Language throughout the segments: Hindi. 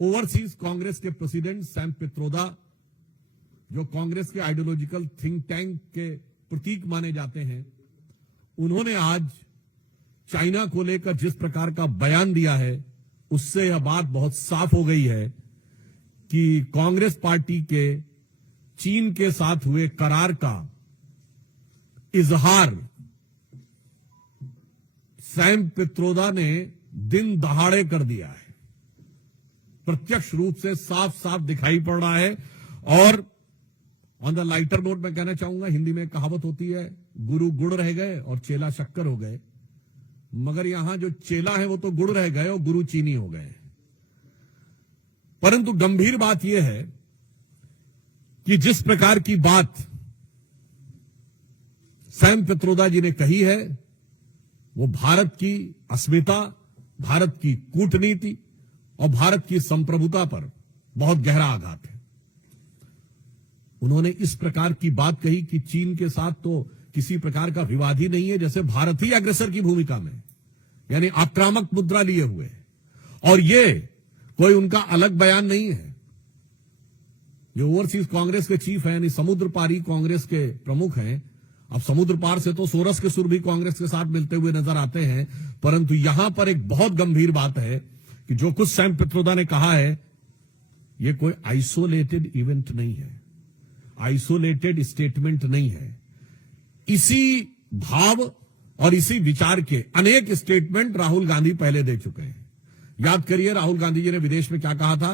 ओवरसीज कांग्रेस के प्रेसिडेंट सैम पित्रोदा, जो कांग्रेस के आइडियोलॉजिकल थिंक टैंक के प्रतीक माने जाते हैं, उन्होंने आज चाइना को लेकर जिस प्रकार का बयान दिया है, उससे यह बात बहुत साफ हो गई है कि कांग्रेस पार्टी के चीन के साथ हुए करार का इजहार सैम पित्रोदा ने दिन दहाड़े कर दिया है। प्रत्यक्ष रूप से साफ साफ दिखाई पड़ रहा है। और ऑन द लाइटर नोट मैं कहना चाहूंगा, हिंदी में कहावत होती है, गुरु गुड़ रह गए और चेला शक्कर हो गए। मगर यहां जो चेला है वो तो गुड़ रह गए और गुरु चीनी हो गए। परंतु गंभीर बात यह है कि जिस प्रकार की बात सैम पित्रोदा जी ने कही है, वो भारत की अस्मिता, भारत की कूटनीति और भारत की संप्रभुता पर बहुत गहरा आघात है। उन्होंने इस प्रकार की बात कही कि चीन के साथ तो किसी प्रकार का विवाद ही नहीं है, जैसे भारत ही अग्रसर की भूमिका में, यानी आक्रामक मुद्रा लिए हुए। और ये कोई उनका अलग बयान नहीं है। ये ओवरसीज कांग्रेस के चीफ हैं, यानी समुद्र पारी कांग्रेस के प्रमुख हैं। अब समुद्र पार से तो सोरस के सुर भी कांग्रेस के साथ मिलते हुए नजर आते हैं। परंतु यहां पर एक बहुत गंभीर बात है कि जो कुछ सैम पित्रोदा ने कहा है, यह कोई आइसोलेटेड इवेंट नहीं है, आइसोलेटेड स्टेटमेंट नहीं है। इसी भाव और इसी विचार के अनेक स्टेटमेंट राहुल गांधी पहले दे चुके हैं। याद करिए, राहुल गांधी जी ने विदेश में क्या कहा था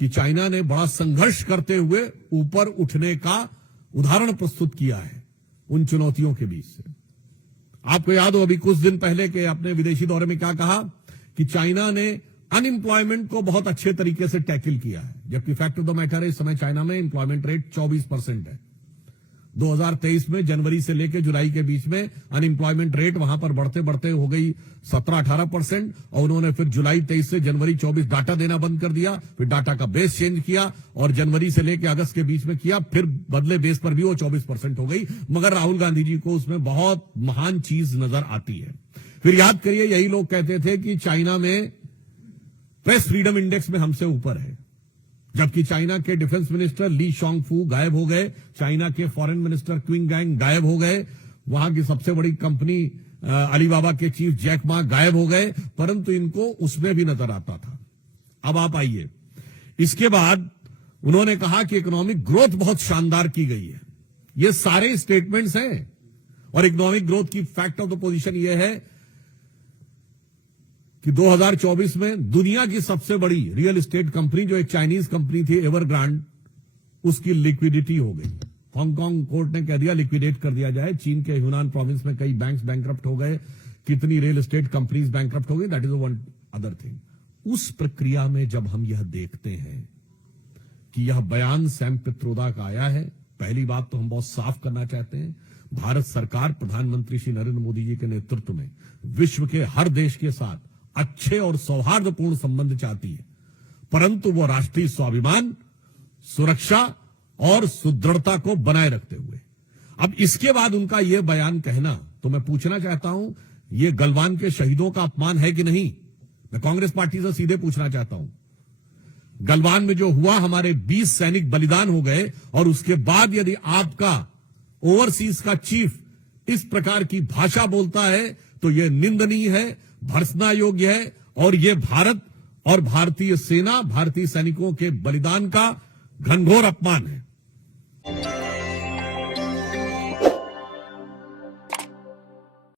कि चाइना ने बड़ा संघर्ष करते हुए ऊपर उठने का उदाहरण प्रस्तुत किया है उन चुनौतियों के बीच से। आपको याद हो, अभी कुछ दिन पहले के अपने विदेशी दौरे में क्या कहा कि चाइना ने अनएम्प्लॉयमेंट को बहुत अच्छे तरीके से टैकल किया है, जबकि फैक्ट ऑफ द मैटर है इस समय चाइना में एम्प्लॉयमेंट रेट 24% है। 2023 में जनवरी से लेकर जुलाई के बीच में अनएम्प्लॉयमेंट रेट वहां पर बढ़ते बढ़ते हो गई 17-18%। और उन्होंने फिर जुलाई 23 से जनवरी 24 डाटा देना बंद कर दिया, फिर डाटा का बेस चेंज किया और जनवरी से लेकर अगस्त के बीच में किया, फिर बदले बेस पर भी वो 24% हो गई। मगर राहुल गांधी जी को उसमें बहुत महान चीज नजर आती है। फिर याद करिए, यही लोग कहते थे कि चाइना में प्रेस फ्रीडम इंडेक्स में हमसे ऊपर है, जबकि चाइना के डिफेंस मिनिस्टर ली शॉन्गफू गायब हो गए, चाइना के फॉरेन मिनिस्टर क्विंग गैंग गायब हो गए, वहां की सबसे बड़ी कंपनी अलीबाबा के चीफ जैक मा गायब हो गए, परंतु इनको उसमें भी नजर आता था। अब आप आइए, इसके बाद उन्होंने कहा कि इकोनॉमिक ग्रोथ बहुत शानदार की गई है। ये सारे स्टेटमेंट्स हैं। और इकोनॉमिक ग्रोथ की फैक्ट ऑफ द पोजीशन यह है कि 2024 में दुनिया की सबसे बड़ी रियल एस्टेट कंपनी, जो एक चाइनीज कंपनी थी एवरग्रांड, उसकी लिक्विडिटी हो गई। हांगकांग कोर्ट ने कह दिया लिक्विडेट कर दिया जाए। चीन के ह्यूनान प्रोविंस में कई बैंक्स बैंकरप्ट हो गए, कितनी रियल एस्टेट कंपनीज बैंकरप्ट हो गई। That is one other thing. उस प्रक्रिया में जब हम यह देखते हैं कि यह बयान सैम पित्रोदा का आया है, पहली बात तो हम बहुत साफ करना चाहते हैं, भारत सरकार प्रधानमंत्री श्री नरेंद्र मोदी जी के नेतृत्व में विश्व के हर देश के साथ अच्छे और सौहार्दपूर्ण संबंध चाहती है, परंतु वो राष्ट्रीय स्वाभिमान, सुरक्षा और सुदृढ़ता को बनाए रखते हुए। अब इसके बाद उनका यह बयान कहना, तो मैं पूछना चाहता हूं, यह गलवान के शहीदों का अपमान है कि नहीं? मैं कांग्रेस पार्टी से सीधे पूछना चाहता हूं। गलवान में जो हुआ, हमारे 20 सैनिक बलिदान हो गए, और उसके बाद यदि आपका ओवरसीज का चीफ इस प्रकार की भाषा बोलता है तो यह निंदनीय है, भर्त्सना योग्य है, और यह भारत और भारतीय सेना, भारतीय सैनिकों के बलिदान का घनघोर अपमान है।